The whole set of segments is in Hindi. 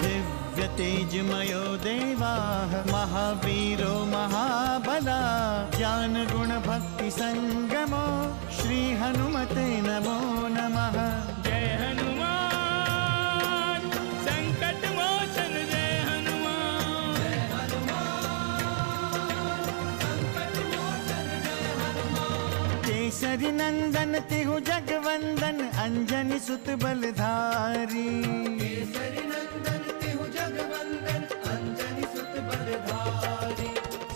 दिव्य तेजमयो देवाः महावीरो महाबला ज्ञान गुण भक्ति संगमो श्री हनुमते नमो नमः। जय हनुमान संकट मोचन जय हनुमान। जय हनुमान संकट मोचन जय हनुमान। केसरी नंदन तिहु जगवंदन अंजनी सुत बलधारी। केसरी नंदन तिहु जगवंदन अंजनी सुत बलधारी।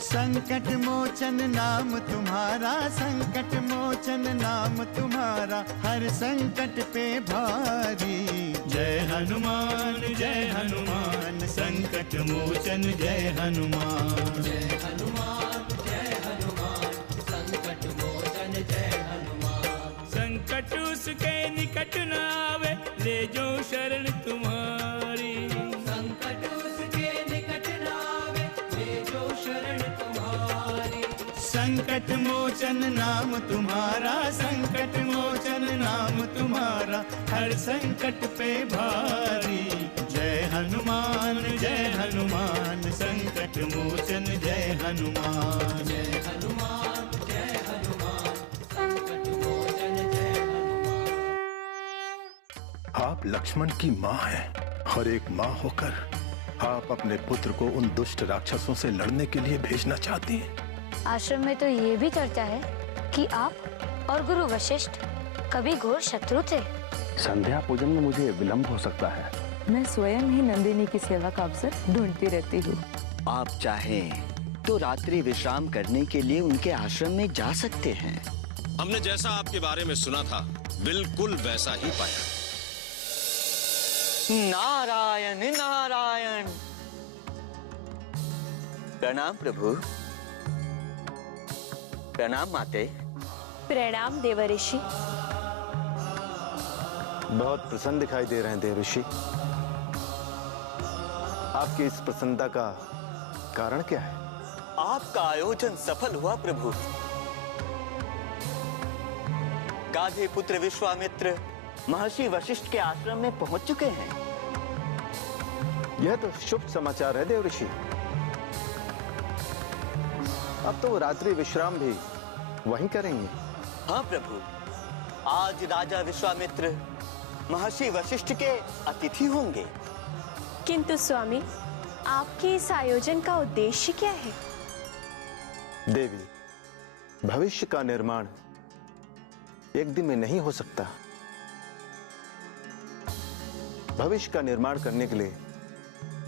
संकट मोचन नाम तुम्हारा संकट मोचन नाम तुम्हारा हर संकट पे भारी। जय हनुमान संकट मोचन जय हनुमान। जय हनुमान संकट मोचन जय हनुमान। संकट उसके निकट न आवे ले जो शरण तुम्हारी। संकट उसके निकट न आवे ले जो शरण तुम्हारी। संकट मोचन नाम तुम्हारा संकट मोचन नाम तुम्हारा हर संकट पे भारी। जय हनुमान संकट मोचन जय हनुमान। जय हनुमान संकट मोचन जय हनुमान। आप लक्ष्मण की माँ हैं और एक माँ होकर आप अपने पुत्र को उन दुष्ट राक्षसों से लड़ने के लिए भेजना चाहती हैं। आश्रम में तो ये भी चर्चा है कि आप और गुरु वशिष्ठ कभी घोर शत्रु थे। संध्या पूजन में मुझे विलंब हो सकता है। मैं स्वयं ही नंदिनी की सेवा का अवसर ढूंढती रहती हूँ। आप चाहें तो रात्रि विश्राम करने के लिए उनके आश्रम में जा सकते हैं। हमने जैसा आपके बारे में सुना था बिल्कुल वैसा ही पाया। नारायण नारायण। प्रणाम प्रभु। प्रणाम माते। प्रणाम देवऋषि। बहुत प्रसन्न दिखाई दे रहे हैं देवऋषि। आपकी इस प्रसन्नता का कारण क्या है? आपका आयोजन सफल हुआ प्रभु। गाधे पुत्र विश्वामित्र महर्षि वशिष्ठ के आश्रम में पहुंच चुके हैं। यह तो शुभ समाचार है देवऋषि। अब तो वो रात्रि विश्राम भी वहीं करेंगे। हाँ प्रभु, आज राजा विश्वामित्र महर्षि वशिष्ठ के अतिथि होंगे। किंतु स्वामी, आपके इस आयोजन का उद्देश्य क्या है? देवी, भविष्य का निर्माण एक दिन में नहीं हो सकता। भविष्य का निर्माण करने के लिए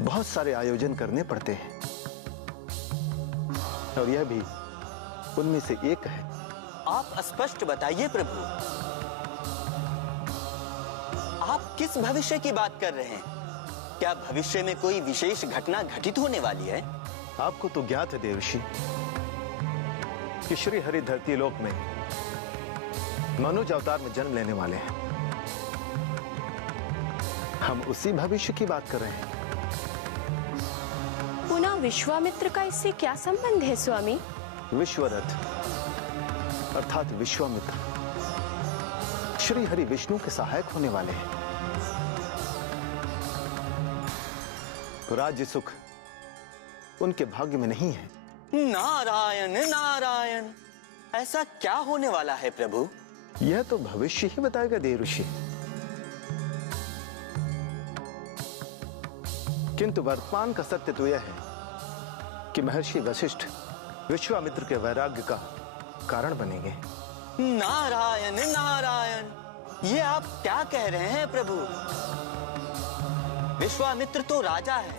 बहुत सारे आयोजन करने पड़ते हैं और यह भी उनमें से एक है। आप स्पष्ट बताइए प्रभु, आप किस भविष्य की बात कर रहे हैं? क्या भविष्य में कोई विशेष घटना घटित होने वाली है? आपको तो ज्ञात है देवऋषि कि श्री हरि धरती लोक में मनुज अवतार में जन्म लेने वाले हैं। हम उसी भविष्य की बात कर रहे हैं। पुनः विश्वामित्र का इससे क्या संबंध है स्वामी? विश्वरथ अर्थात विश्वामित्र श्री हरि विष्णु के सहायक होने वाले हैं। राज्य सुख उनके भाग्य में नहीं है। नारायण नारायण, ऐसा क्या होने वाला है प्रभु? यह तो भविष्य ही बताएगा देवऋषि। किंतु वर्तमान का सत्य तो यह है कि महर्षि वशिष्ठ विश्वामित्र के वैराग्य का कारण बनेंगे। नारायण नारायण, ये आप क्या कह रहे हैं प्रभु? विश्वामित्र तो राजा है,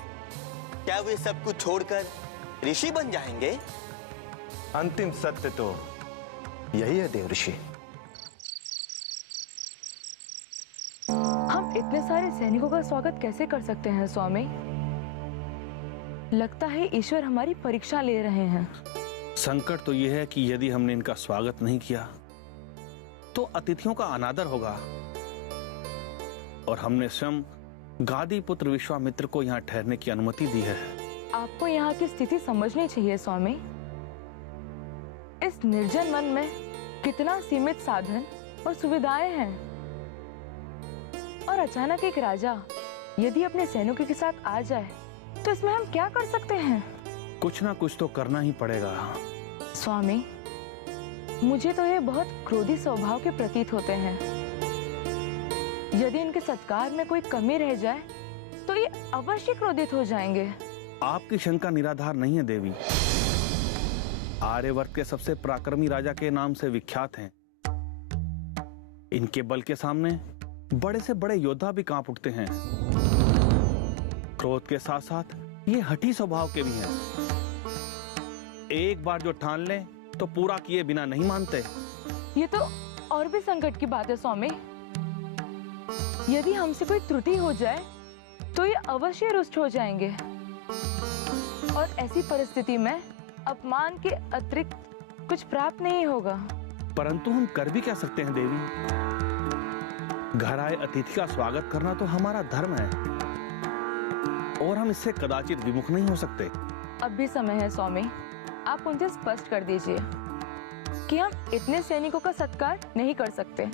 क्या वे सब कुछ छोड़कर ऋषि बन जाएंगे? अंतिम सत्य तो यही है देवऋषि। हम इतने सारे सैनिकों का स्वागत कैसे कर सकते हैं स्वामी? लगता है ईश्वर हमारी परीक्षा ले रहे हैं। संकट तो यह है कि यदि हमने इनका स्वागत नहीं किया तो अतिथियों का अनादर होगा और हमने स्वयं गादी पुत्र विश्वामित्र को यहाँ ठहरने की अनुमति दी है। आपको यहाँ की स्थिति समझनी चाहिए स्वामी। इस निर्जन वन में कितना सीमित साधन और सुविधाएं हैं और अचानक एक राजा यदि अपने सैनिकों के साथ आ जाए तो इसमें हम क्या कर सकते हैं? कुछ ना कुछ तो करना ही पड़ेगा। स्वामी, मुझे तो ये बहुत क्रोधी स्वभाव के प्रतीत होते हैं। यदि इनके सत्कार में कोई कमी रह जाए तो ये अवश्य क्रोधित हो जाएंगे। आपकी शंका निराधार नहीं है देवी। आर्यवर्त के सबसे पराक्रमी राजा के नाम से विख्यात हैं। इनके बल के सामने बड़े से बड़े योद्धा भी कांप उठते हैं। क्रोध के साथ साथ ये हठी स्वभाव के भी हैं। एक बार जो ठान लें तो पूरा किए बिना नहीं मानते। ये तो और भी संकट की बात है स्वामी। यदि हमसे कोई त्रुटि हो जाए तो ये अवश्य रुष्ट हो जाएंगे और ऐसी परिस्थिति में अपमान के अतिरिक्त कुछ प्राप्त नहीं होगा। परंतु हम कर भी क्या सकते हैं देवी? घर आए अतिथि का स्वागत करना तो हमारा धर्म है और हम इससे कदाचित विमुख नहीं हो सकते। अब भी समय है स्वामी, आप उनसे स्पष्ट कर दीजिए कि हम इतने सैनिकों का सत्कार नहीं कर सकते।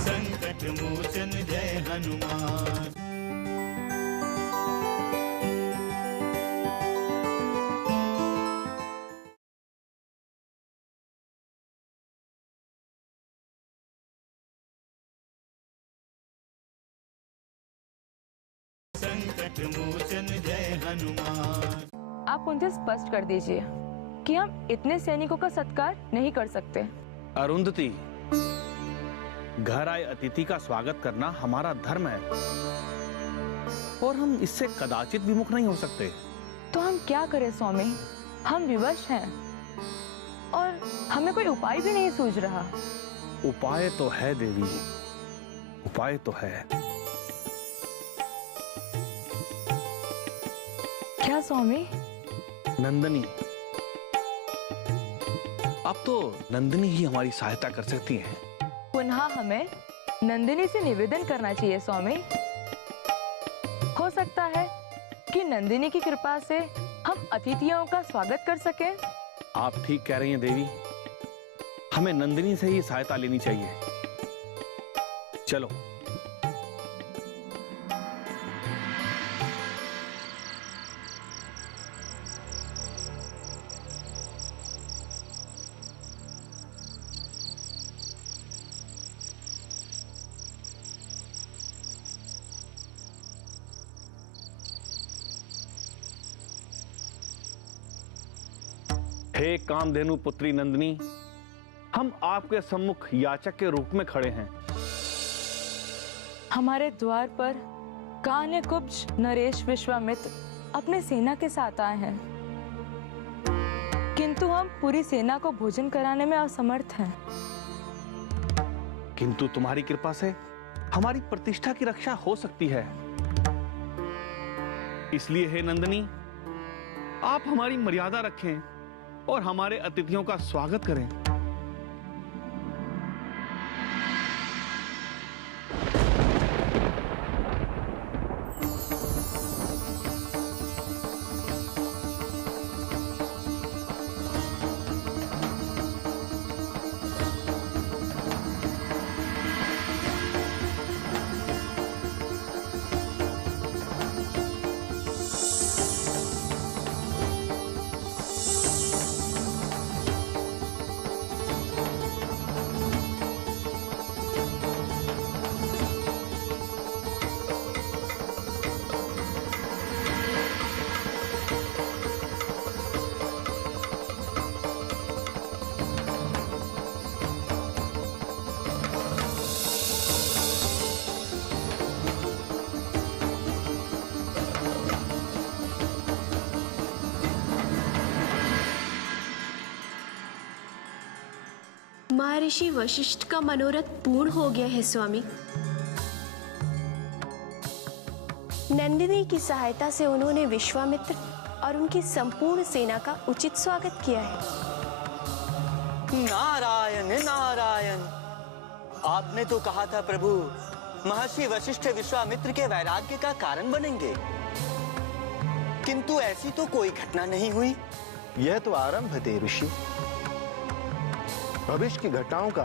संकट मोचन जय हनुमान। संकट मोचन जय हनुमान। आप उनसे स्पष्ट कर दीजिए कि हम इतने सैनिकों का सत्कार नहीं कर सकते। अरुंधति, घर आए अतिथि का स्वागत करना हमारा धर्म है और हम इससे कदाचित विमुख नहीं हो सकते। तो हम क्या करें स्वामी? हम विवश हैं और हमें कोई उपाय भी नहीं सूझ रहा। उपाय तो है देवी, उपाय तो है। क्या स्वामी? नंदिनी, अब तो नंदिनी ही हमारी सहायता कर सकती हैं। पुनः हमें नंदिनी से निवेदन करना चाहिए स्वामी। हो सकता है कि नंदिनी की कृपा से हम अतिथियों का स्वागत कर सकें। आप ठीक कह रही हैं देवी, हमें नंदिनी से ही सहायता लेनी चाहिए। चलो। हे कामधेनु पुत्री नंदिनी, हम आपके सम्मुख याचक के रूप में खड़े हैं। हमारे द्वार पर कान्यकुब्ज नरेश विश्वामित्र अपने सेना के साथ आए हैं, किंतु हम पूरी सेना को भोजन कराने में असमर्थ हैं। किंतु तुम्हारी कृपा से हमारी प्रतिष्ठा की रक्षा हो सकती है। इसलिए हे नंदिनी, आप हमारी मर्यादा रखें और हमारे अतिथियों का स्वागत करें। महर्षि वशिष्ठ का मनोरथ पूर्ण हो गया है स्वामी। नंदिनी की सहायता से उन्होंने विश्वामित्र और उनकी संपूर्ण सेना का उचित स्वागत किया है। नारायण नारायण, आपने तो कहा था प्रभु, महर्षि वशिष्ठ विश्वामित्र के वैराग्य का कारण बनेंगे, किंतु ऐसी तो कोई घटना नहीं हुई। यह तो आरंभ है ऋषि। भविष्य की घटनाओं का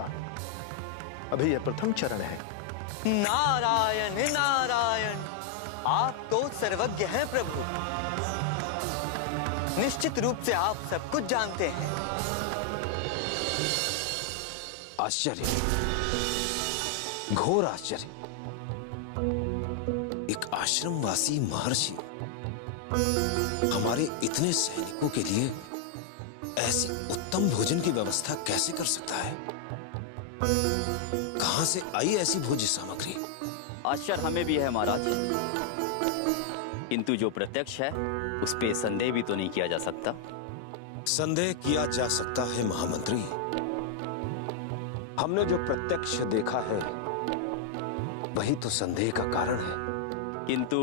अभी यह प्रथम चरण है। नारायण नारायण, आप तो सर्वज्ञ हैं प्रभु। निश्चित रूप से आप सब कुछ जानते हैं। आश्चर्य, घोर आश्चर्य। एक आश्रमवासी महर्षि हमारे इतने सैनिकों के लिए ऐसी उत्तम भोजन की व्यवस्था कैसे कर सकता है? कहां से आई ऐसी भोज्य सामग्री? आश्चर्य हमें भी है महाराज, किंतु जो प्रत्यक्ष है उस पे संदेह भी तो नहीं किया जा सकता। संदेह किया जा सकता है महामंत्री। हमने जो प्रत्यक्ष देखा है वही तो संदेह का कारण है। किंतु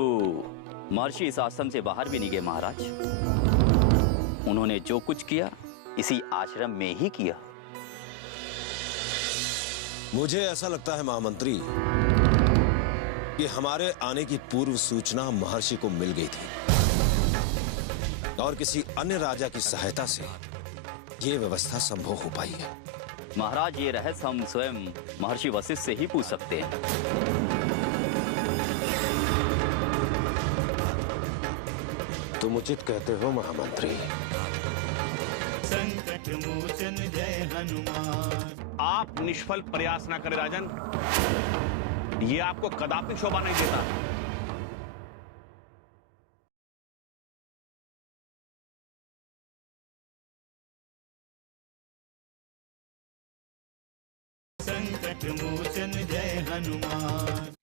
महर्षि इस आश्रम से बाहर भी नहीं गए महाराज। उन्होंने जो कुछ किया इसी आश्रम में ही किया। मुझे ऐसा लगता है महामंत्री कि हमारे आने की पूर्व सूचना महर्षि को मिल गई थी और किसी अन्य राजा की सहायता से यह व्यवस्था संभव हो पाई है। महाराज, ये रहस्य हम स्वयं महर्षि वशिष्ठ से ही पूछ सकते हैं। तुम उचित कहते हो महामंत्री। संकट मोचन जय हनुमान। आप निष्फल प्रयास ना करें राजन, ये आपको कदापि शोभा नहीं देता। संकट मोचन जय हनुमान।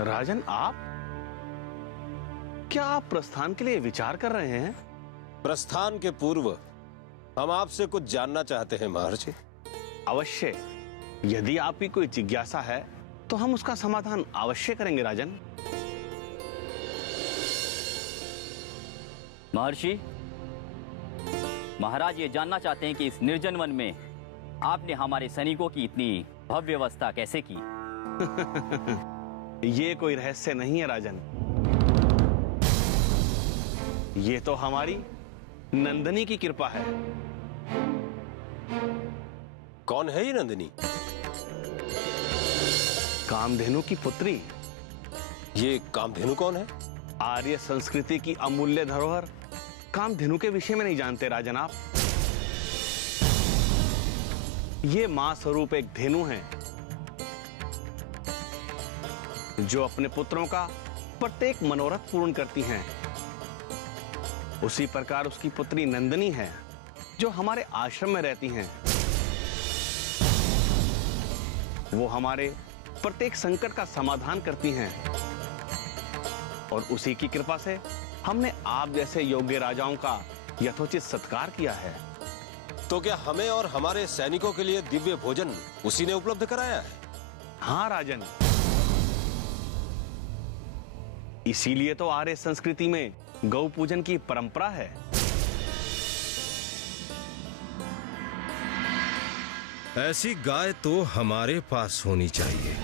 राजन, आप क्या आप प्रस्थान के लिए विचार कर रहे हैं? प्रस्थान के पूर्व हम आपसे कुछ जानना चाहते हैं महर्षि। अवश्य, यदि आपकी कोई जिज्ञासा है तो हम उसका समाधान अवश्य करेंगे राजन। महर्षि, महाराज ये जानना चाहते हैं कि इस निर्जन वन में आपने हमारे सैनिकों की इतनी भव्य व्यवस्था कैसे की? ये कोई रहस्य नहीं है राजन, ये तो हमारी नंदिनी की कृपा है। कौन है ये नंदिनी? कामधेनु की पुत्री। ये कामधेनु कौन है? आर्य संस्कृति की अमूल्य धरोहर कामधेनु के विषय में नहीं जानते राजन आप? ये मां स्वरूप एक धेनु है जो अपने पुत्रों का प्रत्येक मनोरथ पूर्ण करती हैं। उसी प्रकार उसकी पुत्री नंदिनी है जो हमारे आश्रम में रहती हैं। वो हमारे प्रत्येक संकट का समाधान करती हैं और उसी की कृपा से हमने आप जैसे योग्य राजाओं का यथोचित सत्कार किया है। तो क्या हमें और हमारे सैनिकों के लिए दिव्य भोजन उसी ने उपलब्ध कराया है? हाँ राजन, इसीलिए तो आर्य संस्कृति में गौ पूजन की परंपरा है। ऐसी गाय तो हमारे पास होनी चाहिए।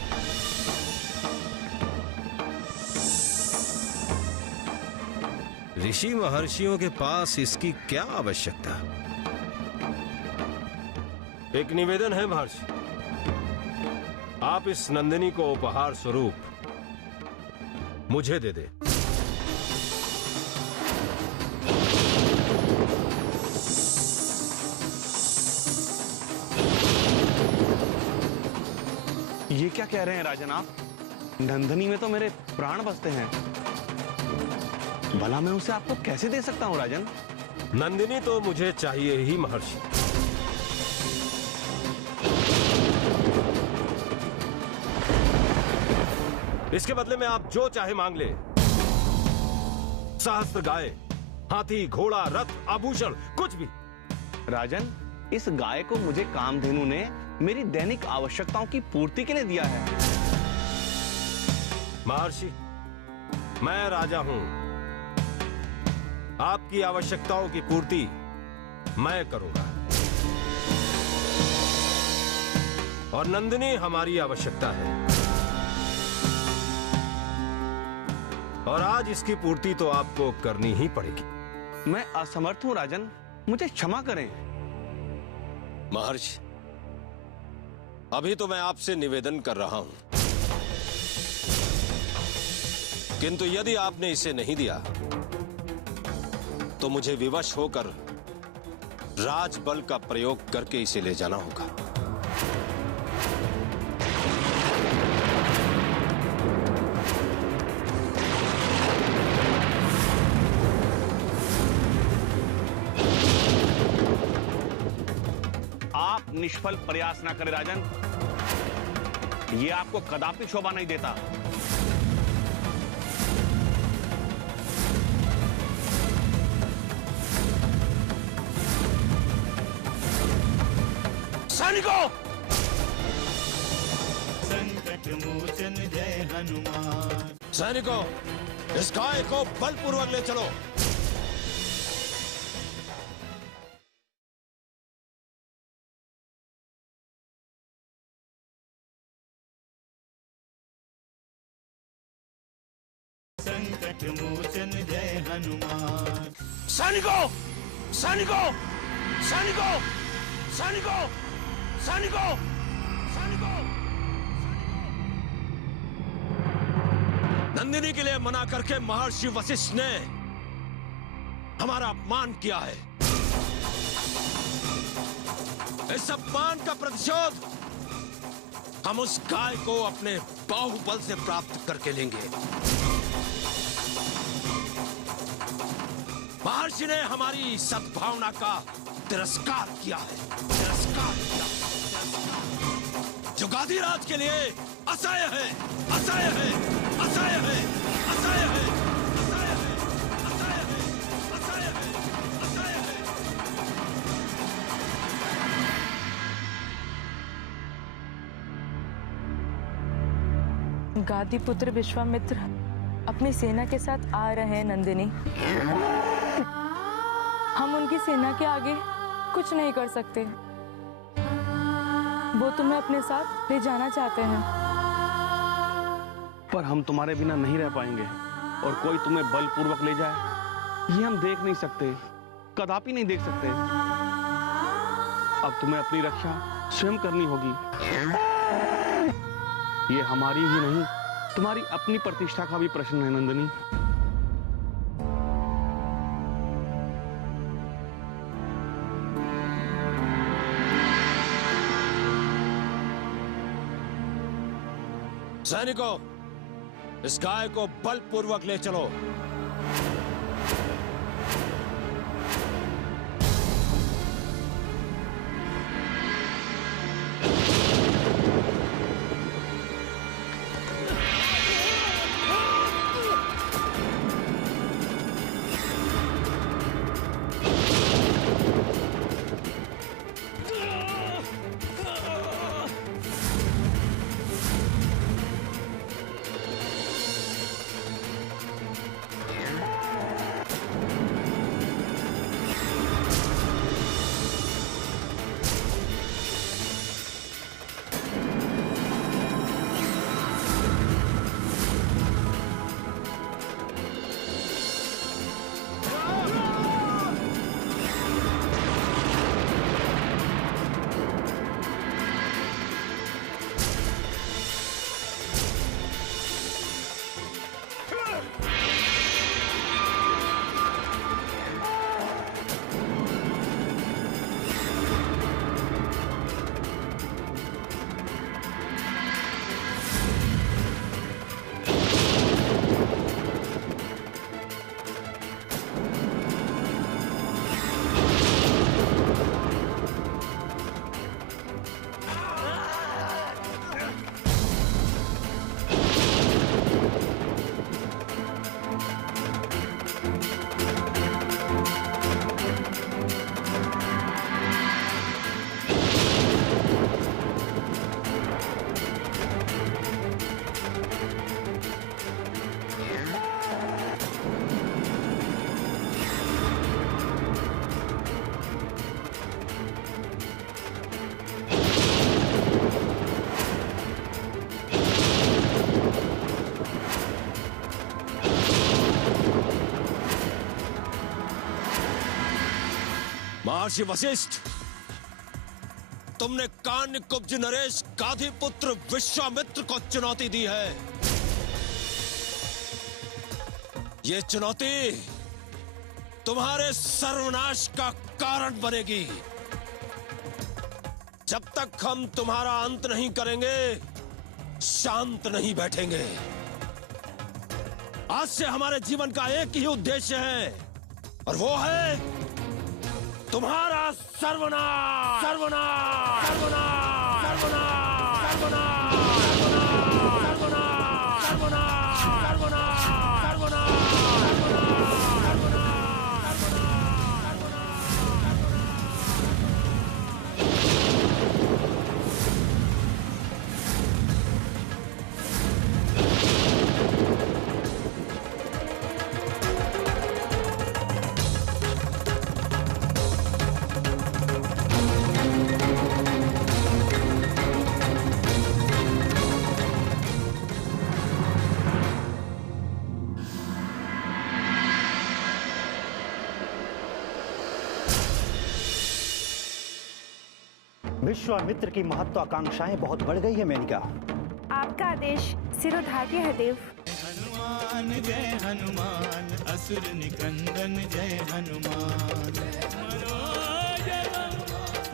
ऋषि महर्षियों के पास इसकी क्या आवश्यकता? एक निवेदन है महर्षि, आप इस नंदिनी को उपहार स्वरूप मुझे दे दे। ये क्या कह रहे हैं राजन आप? नंदिनी में तो मेरे प्राण बसते हैं। भला मैं उसे आपको कैसे दे सकता हूँ राजन? नंदिनी तो मुझे चाहिए ही महर्षि। इसके बदले में आप जो चाहे मांग ले। सहस्त्र गाय, हाथी, घोड़ा, रथ, आभूषण, कुछ भी। राजन, इस गाय को मुझे कामधेनु ने मेरी दैनिक आवश्यकताओं की पूर्ति के लिए दिया है। महर्षि, मैं राजा हूं। आपकी आवश्यकताओं की पूर्ति मैं करूंगा। और नंदिनी हमारी आवश्यकता है, और आज इसकी पूर्ति तो आपको करनी ही पड़ेगी। मैं असमर्थ हूं राजन, मुझे क्षमा करें। महर्षि, अभी तो मैं आपसे निवेदन कर रहा हूं, किंतु यदि आपने इसे नहीं दिया तो मुझे विवश होकर राजबल का प्रयोग करके इसे ले जाना होगा। आप निष्फल प्रयास ना करें राजन, ये आपको कदापि शोभा नहीं देता। सैनिकों, संकट मोचन जय हनुमान। सैनिकों, इस गाय को बलपूर्वक ले चलो। संकट मोचन जय हनुमान। सैनिकों, सैनिकों, सैनिकों, सैनिकों, सैनिकों, सैनिकों। नंदिनी के लिए मना करके महर्षि वशिष्ठ ने हमारा अपमान किया है। इस अपमान का प्रतिशोध हम उस गाय को अपने बाहुबल से प्राप्त करके लेंगे। महर्षि ने हमारी सद्भावना का तिरस्कार किया है, तिरस्कार किया, जो गादीराज के लिए असह्य है, असह्य है, असह्य है, असह्य है, असह्य है, असह्य है, असह्य है, असह्य है। गादी पुत्र विश्वामित्र अपनी सेना के साथ आ रहे हैं नंदिनी। हम उनकी सेना के आगे कुछ नहीं कर सकते। वो तुम्हें अपने साथ ले जाना चाहते हैं, पर हम तुम्हारे बिना नहीं रह पाएंगे, और कोई तुम्हें बलपूर्वक ले जाए ये हम देख नहीं सकते, कदापि नहीं देख सकते। अब तुम्हें अपनी रक्षा स्वयं करनी होगी। ये हमारी ही नहीं, तुम्हारी अपनी प्रतिष्ठा का भी प्रश्न है नंदिनी। सैनिकों, इस गाय को बलपूर्वक ले चलो। महर्षि वशिष्ठ, तुमने कान्यकुब्ज नरेश गाधी पुत्र विश्वामित्र को चुनौती दी है। ये चुनौती तुम्हारे सर्वनाश का कारण बनेगी। जब तक हम तुम्हारा अंत नहीं करेंगे, शांत नहीं बैठेंगे। आज से हमारे जीवन का एक ही उद्देश्य है, और वो है तुम्हारा सर्वनाश, सर्वनाश, सर्वनाश, सर्वनाश, सर्वनाश, सर्वनाश, सर्वनाश, सर्वनाश, सर्वनाश, सर्वनाश। विश्वामित्र की महत्वाकांक्षाएं बहुत बढ़ गई है मेनका। आपका आदेश सिरोधार्य है देव। हनुमान जय हनुमान, असुर निकंदन जय हनुमान। मनोजवं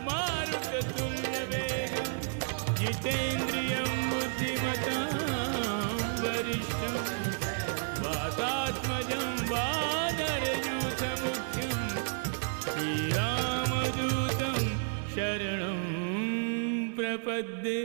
मारुततुल्य वेगं, जितेन्द्रियं बुद्धिमतां वरिष्ठं, वातात्मजं वानरयूथमुख्यं, श्रीरामदूतं शरणं प्रपद्ये।